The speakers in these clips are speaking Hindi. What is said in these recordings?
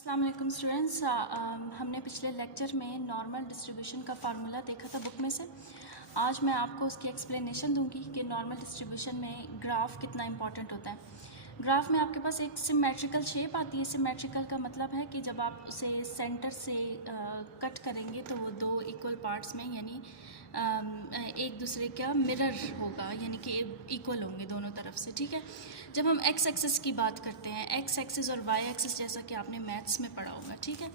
अस्सलाम वालेकुम स्टूडेंट्स। हमने पिछले लेक्चर में नॉर्मल डिस्ट्रीब्यूशन का फार्मूला देखा था बुक में से। आज मैं आपको उसकी एक्सप्लेनेशन दूंगी कि नॉर्मल डिस्ट्रीब्यूशन में ग्राफ कितना इंपॉर्टेंट होता है। ग्राफ में आपके पास एक सिमेट्रिकल शेप आती है। सिमेट्रिकल का मतलब है कि जब आप उसे सेंटर से कट करेंगे तो वो दो इक्वल पार्ट्स में यानी एक दूसरे का मिरर होगा, यानी कि इक्वल होंगे दोनों तरफ से। ठीक है, जब हम एक्स एक्सिस की बात करते हैं, एक्स एक्सिस और वाई एक्सिस जैसा कि आपने मैथ्स में पढ़ा होगा, ठीक है,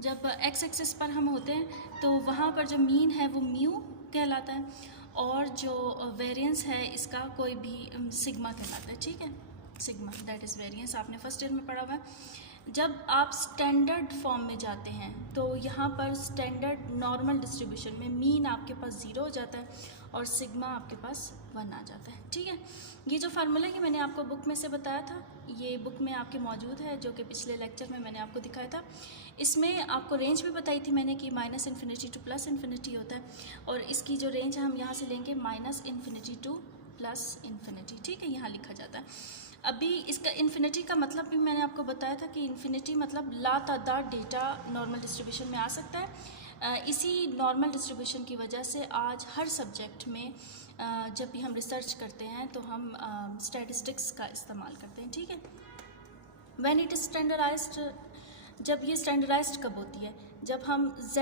जब एक्स एक्सिस पर हम होते हैं तो वहाँ पर जो मीन है वो म्यू कहलाता है और जो वेरिएंस है इसका कोई भी सिग्मा कहलाता है। ठीक है, सिग्मा दैट इज़ वेरिएंस, आपने फर्स्ट ईयर में पढ़ा हुआ है। जब आप स्टैंडर्ड फॉर्म में जाते हैं तो यहाँ पर स्टैंडर्ड नॉर्मल डिस्ट्रीब्यूशन में मीन आपके पास 0 हो जाता है और सिग्मा आपके पास 1 आ जाता है। ठीक है, ये जो फार्मूला है मैंने आपको बुक में से बताया था, ये बुक में आपके मौजूद है, जो कि पिछले लेक्चर में मैंने आपको दिखाया था। इसमें आपको रेंज भी बताई थी मैंने कि -∞ टू +∞ होता है और इसकी जो रेंज है हम यहाँ से लेंगे -∞ टू +∞। ठीक है, यहाँ लिखा जाता है। अभी इसका इन्फिनिटी का मतलब भी मैंने आपको बताया था कि इन्फिनिटी मतलब लातादार डेटा नॉर्मल डिस्ट्रीब्यूशन में आ सकता है। इसी नॉर्मल डिस्ट्रीब्यूशन की वजह से आज हर सब्जेक्ट में जब भी हम रिसर्च करते हैं तो हम स्टैटिस्टिक्स का इस्तेमाल करते हैं। ठीक है, व्हेन इट इज़ स्टैंडर्डाइज्ड, जब ये स्टैंडर्डाइज्ड कब होती है, जब हम z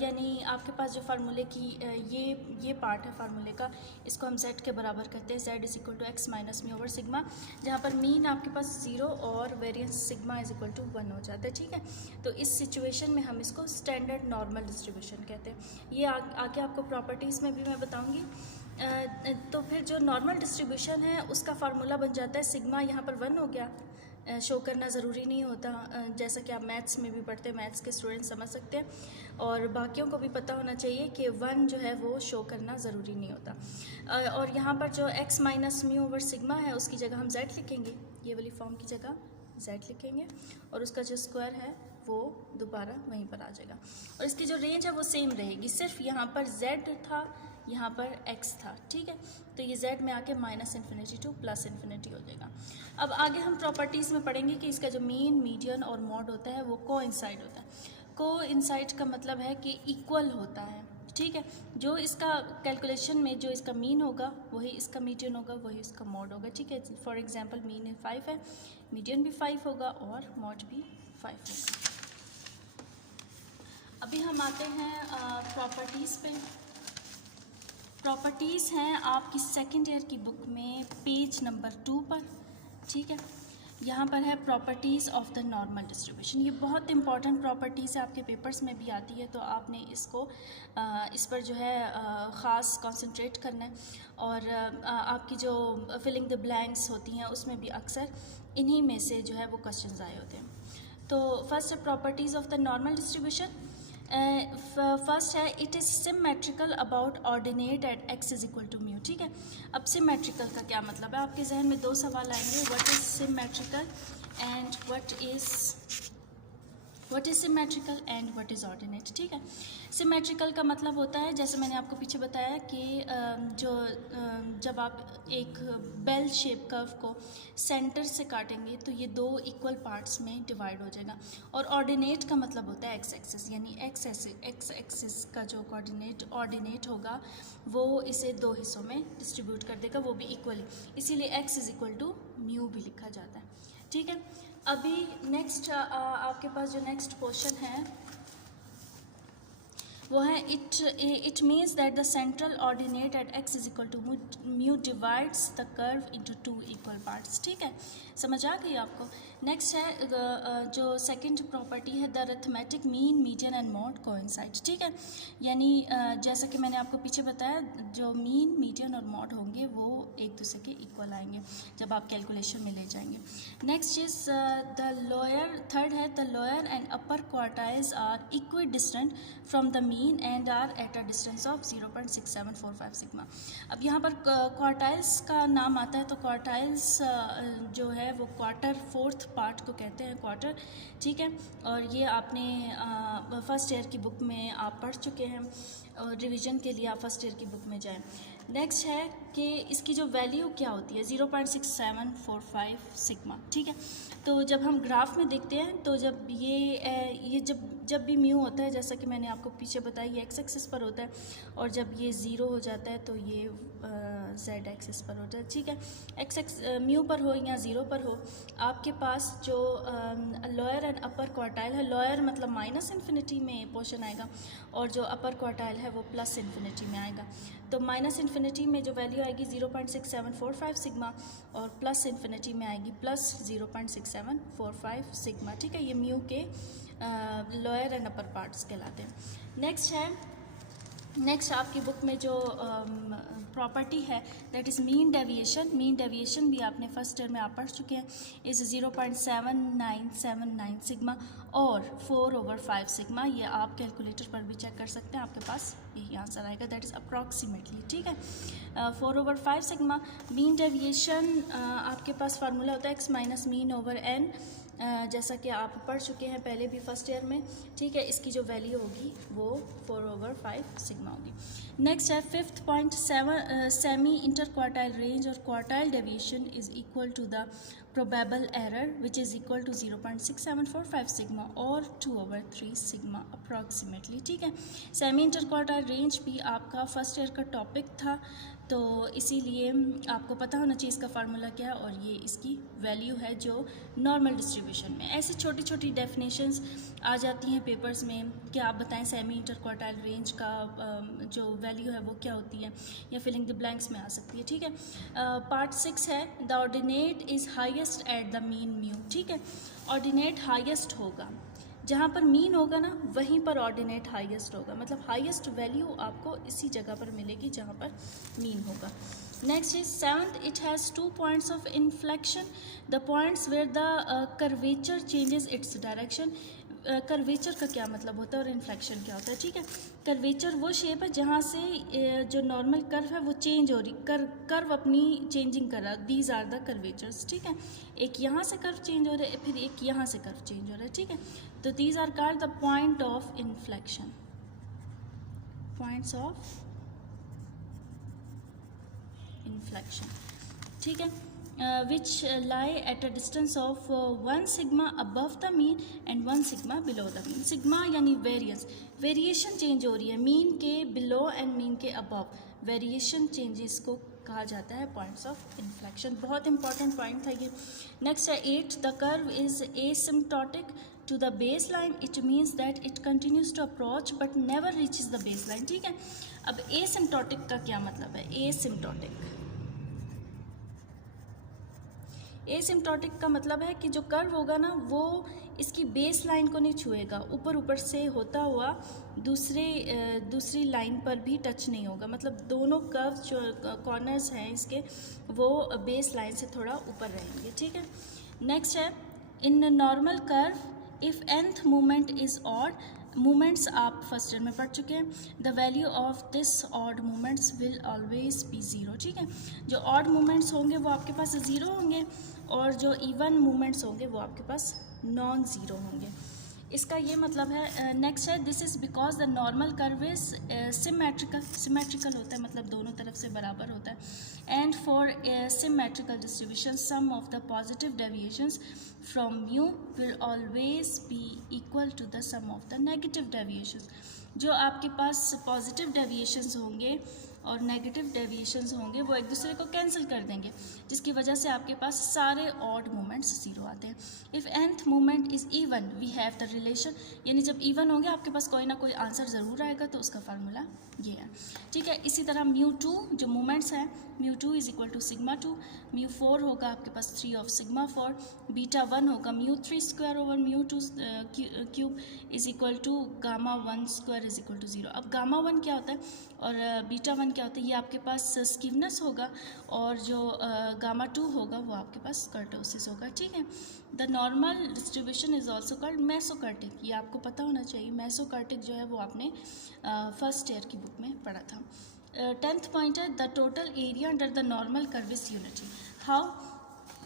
यानी आपके पास जो फार्मूले की ये पार्ट है फार्मूले का, इसको हम z के बराबर करते हैं, z is equal to x minus mu over sigma, जहाँ पर मीन आपके पास 0 और variance sigma is equal to 1 हो जाता है। ठीक है, तो इस सिचुएशन में हम इसको स्टैंडर्ड नॉर्मल डिस्ट्रीब्यूशन कहते हैं। ये आगे आपको प्रॉपर्टीज़ में भी मैं बताऊँगी। तो फिर जो नॉर्मल डिस्ट्रीब्यूशन है उसका फार्मूला बन जाता है सिग्मा, यहाँ पर 1 हो गया, शो करना ज़रूरी नहीं होता, जैसा कि आप मैथ्स में भी पढ़ते हैं, मैथ्स के स्टूडेंट समझ सकते हैं और बाकियों को भी पता होना चाहिए कि 1 जो है वो शो करना ज़रूरी नहीं होता। और यहाँ पर जो x minus mu over sigma है उसकी जगह हम z लिखेंगे, ये वाली फॉर्म की जगह z लिखेंगे और उसका जो स्क्वायर है वो दोबारा वहीं पर आ जाएगा और इसकी जो रेंज है वो सेम रहेगी, सिर्फ यहाँ पर z था, यहाँ पर x था। ठीक है, तो ये z में आके -∞ टू +∞ हो जाएगा। अब आगे हम प्रॉपर्टीज़ में पढ़ेंगे कि इसका जो मीन, मीडियन और मॉड होता है वो कोइंसाइड होता है। कोइंसाइड का मतलब है कि इक्वल होता है। ठीक है, जो इसका कैलकुलेशन में जो इसका मीन होगा वही इसका मीडियन होगा, वही इसका मॉड होगा। ठीक है, फॉर एग्जांपल मीन 5 है, मीडियन भी 5 होगा और मॉड भी 5 होगा। अभी हम आते हैं प्रॉपर्टीज़ पे। प्रॉपर्टीज़ हैं आपकी सेकेंड ईयर की बुक में पेज नंबर 2 पर। ठीक है, यहाँ पर है properties of the normal distribution. ये बहुत इंपॉर्टेंट प्रॉपर्टीज़ है, आपके पेपर्स में भी आती है, तो आपने इसको इस पर जो है ख़ास कंसंट्रेट करना है और आपकी जो फिलिंग द ब्लैंक्स होती हैं उसमें भी अक्सर इन्हीं में से जो है वो क्वेश्चंस आए होते हैं। तो फर्स्ट है properties of the normal distribution. First है it is symmetrical about ordinate at x is equal to mu. ठीक है, अब सिमेट्रिकल का क्या मतलब है, आपके जहन में 2 सवाल आएंगे, what is symmetrical and what is symmetrical and what is ordinate. ठीक है, सिमेट्रिकल का मतलब होता है, जैसे मैंने आपको पीछे बताया कि जब आप एक बेल शेप कर्व को सेंटर से काटेंगे तो ये 2 इक्वल पार्ट्स में डिवाइड हो जाएगा। और ऑर्डिनेट का मतलब होता है एक्स एक्सिस, यानी एक्स एक्सिस का जो ऑर्डिनेट होगा वो इसे 2 हिस्सों में डिस्ट्रीब्यूट कर देगा, वो भी इक्वली, इसीलिए x is equal to mu भी लिखा जाता है। ठीक है, अभी नेक्स्ट आपके पास जो नेक्स्ट क्वेश्चन है वो है it means that the central ordinate at x is equal to mu divides the curve into 2 equal parts. ठीक है, समझ आ गई आपको। नेक्स्ट है जो सेकंड प्रॉपर्टी है the arithmetic mean, median and mode coincide. ठीक है, यानी जैसा कि मैंने आपको पीछे बताया, जो मीन, मीडियन और मॉड होंगे वो एक दूसरे के इक्वल आएंगे जब आप कैलकुलेशन में ले जाएंगे। Next is the lower, third है the lower and upper quartiles are equidistant from the mean and are at a distance of 0.6745 sigma. अब यहाँ पर क्वार्टाइल्स का नाम आता है, तो क्वार्टाइल्स जो है वो क्वार्टर, फोर्थ पार्ट को कहते हैं क्वार्टर, ठीक है। और ये आपने फर्स्ट ईयर की बुक में आप पढ़ चुके हैं, और रिवीजन के लिए आप फर्स्ट ईयर की बुक में जाएं। नेक्स्ट है कि इसकी जो वैल्यू क्या होती है 0.6745 सिग्मा, ठीक है। तो जब हम ग्राफ में देखते हैं तो जब ये जब भी म्यू होता है, जैसा कि मैंने आपको पीछे बताया, ये एक्स एक्सिस पर होता है, और जब ये ज़ीरो हो जाता है तो ये जेड एक्सिस पर होता है, ठीक है। म्यू पर हो या ज़ीरो पर हो, आपके पास जो लोअर एंड अपर क्वार्टाइल है, लोअर मतलब माइनस इन्फिनिटी में पोर्शन आएगा, और जो अपर क्वार्टाइल है वो प्लस इन्फिनिटी में आएगा। तो माइनस इन्फिनिटी में जो वैल्यू आएगी 0.6745 सिग्मा, और प्लस इन्फिनिटी में आएगी प्लस 0.6745 सिग्मा, ठीक है। ये म्यू के लोअर एंड अपर पार्ट्स कहलाते हैं। नेक्स्ट आपकी बुक में जो प्रॉपर्टी है that is mean deviation. Mean deviation भी आपने फर्स्ट ईयर में आप पढ़ चुके हैं, इज़ 0.7979 सिग्मा और 4/5 सिग्मा। ये आप कैलकुलेटर पर भी चेक कर सकते हैं, आपके पास यही आंसर आएगा, दैट इज़ अप्रॉक्सीमेटली, ठीक है। 4/5 सिग्मा। मीन डेविएशन आपके पास फार्मूला होता है x minus mean over n, जैसा कि आप पढ़ चुके हैं पहले भी फर्स्ट ईयर में, ठीक है। इसकी जो वैल्यू होगी वो 4/5 सिग्मा होगी। नेक्स्ट है 5th point, semi interquartile range और quartile deviation is equal to the probable error which is equal to 0.6745 sigma और 2/3 सिग्मा अप्रॉक्सीमेटली, ठीक है। सेमी इंटर क्वार्टाइल रेंज भी आपका फर्स्ट ईयर का टॉपिक था, तो इसीलिए आपको पता होना चाहिए इसका फार्मूला क्या है, और ये इसकी वैल्यू है जो नॉर्मल डिस्ट्रीब्यूशन में। ऐसी छोटी छोटी डेफिनेशंस आ जाती हैं पेपर्स में कि आप बताएं सेमी इंटर क्वार्टाइल रेंज का जो वैल्यू है वो क्या होती है, या फिलिंग द ब्लैंक्स में आ सकती है, ठीक है। पार्ट 6 है the ordinate is highest at the mean mu, ठीक है। ऑर्डिनेट हाईएस्ट होगा, जहाँ पर मीन होगा ना वहीं पर ऑर्डिनेट हाईएस्ट होगा, मतलब हाईएस्ट वैल्यू आपको इसी जगह पर मिलेगी जहाँ पर मीन होगा। Next is 7th, it has 2 points of inflection, the points where the curvature changes its direction. Curvature का क्या मतलब होता है और इन्फ्लेक्शन क्या होता है, ठीक है। कर्वेचर वो शेप है जहाँ से जो नॉर्मल कर्व है वो चेंज हो रही, कर्व अपनी चेंजिंग कर रहा, दीज आर द कर्वेचर्स, ठीक है। एक यहाँ से कर्व चेंज हो रहा है, फिर एक यहाँ से कर्व चेंज हो रहा है, ठीक है। तो these are called the point of inflection, points of inflection, ठीक है। which lie at a distance of 1 sigma above the mean and 1 sigma below the mean. sigma यानी वेरियंस, वेरिएशन चेंज हो रही है मीन के बिलो एंड मीन के अबव, वेरिएशन चेंजेस को कहा जाता है पॉइंट्स ऑफ इन्फ्लेक्शन। बहुत इंपॉर्टेंट पॉइंट था ये। नेक्स्ट है 8, the curve is asymptotic to the base line, it means that it continues to approach but never reaches the base line, ठीक है। अब एसिम्प्टोटिक का क्या मतलब है, एसिम्प्टोटिक, एसिम्प्टोटिक का मतलब है कि जो कर्व होगा ना वो इसकी बेस लाइन को नहीं छुएगा, ऊपर से होता हुआ दूसरी लाइन पर भी टच नहीं होगा, मतलब दोनों कर्व जो कॉर्नर्स हैं इसके वो बेस लाइन से थोड़ा ऊपर रहेंगे, ठीक है। नेक्स्ट है in normal curve if nth moment is odd, moments आप फर्स्ट ईयर में पढ़ चुके हैं, the value of this odd moments will always be zero, ठीक है। जो ऑड मोमेंट्स होंगे वो आपके पास ज़ीरो होंगे, और जो इवन मोमेंट्स होंगे वो आपके पास नॉन ज़ीरो होंगे। इसका ये मतलब है। नेक्स्ट है this is because the normal curve is symmetrical होता है, मतलब दोनों तरफ से बराबर होता है। And for symmetrical distribution sum of the positive deviations from mu will always be equal to the sum of the negative deviations. जो आपके पास पॉजिटिव डेविएशंस होंगे और नेगेटिव डेविएशंस होंगे वो एक दूसरे को कैंसिल कर देंगे, जिसकी वजह से आपके पास सारे ऑड मोमेंट्स ज़ीरो आते हैं। If nth moment is even we have the relation, यानी जब इवन होंगे आपके पास कोई ना कोई आंसर ज़रूर आएगा, तो उसका फार्मूला ये है, ठीक है। इसी तरह μ2 जो मोमेंट्स हैं, μ2 इज़ इक्वल टू सिग्मा 2, μ4 होगा आपके पास 3 ऑफ सिग्मा 4, बीटा 1 होगा μ3 square over μ2 cube is equal to gamma 1 square is equal to 0। अब गामा 1 क्या होता है और बीटा 1 क्या होता है, ये आपके पास स्कीवनेस होगा, और जो गामा 2 होगा वो आपके पास कर्टोसिस होगा, ठीक है। The normal distribution is also called mesokurtic, ये आपको पता होना चाहिए। मेसोकार्टिक जो है वो आपने फर्स्ट ईयर की बुक में पढ़ा था। 10th पॉइंट है the total area under the normal curve is unity. How,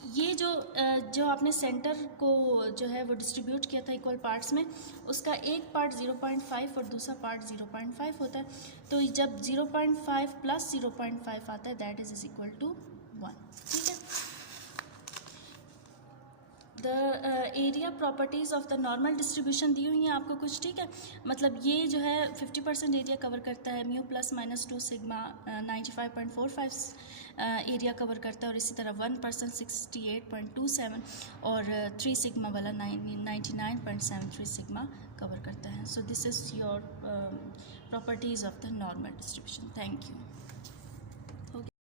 ये जो आपने सेंटर को जो है वो डिस्ट्रीब्यूट किया था इक्वल पार्ट्स में, उसका एक पार्ट 0.5 और दूसरा पार्ट 0.5 होता है। तो जब 0.5 प्लस 0.5 आता है दैट इज इक्वल टू 1। ठीक है। The area properties of the normal distribution दी हुई हैं आपको कुछ। ठीक है, मतलब ये जो है 50% एरिया कवर करता है, mu plus minus 2 sigma 95.45 area cover करता है, और इसी तरह 1% 68.27 और 3 सिग्मा वाला 99.73 सिग्मा कवर करता है। So this is your properties of the normal distribution. Thank you.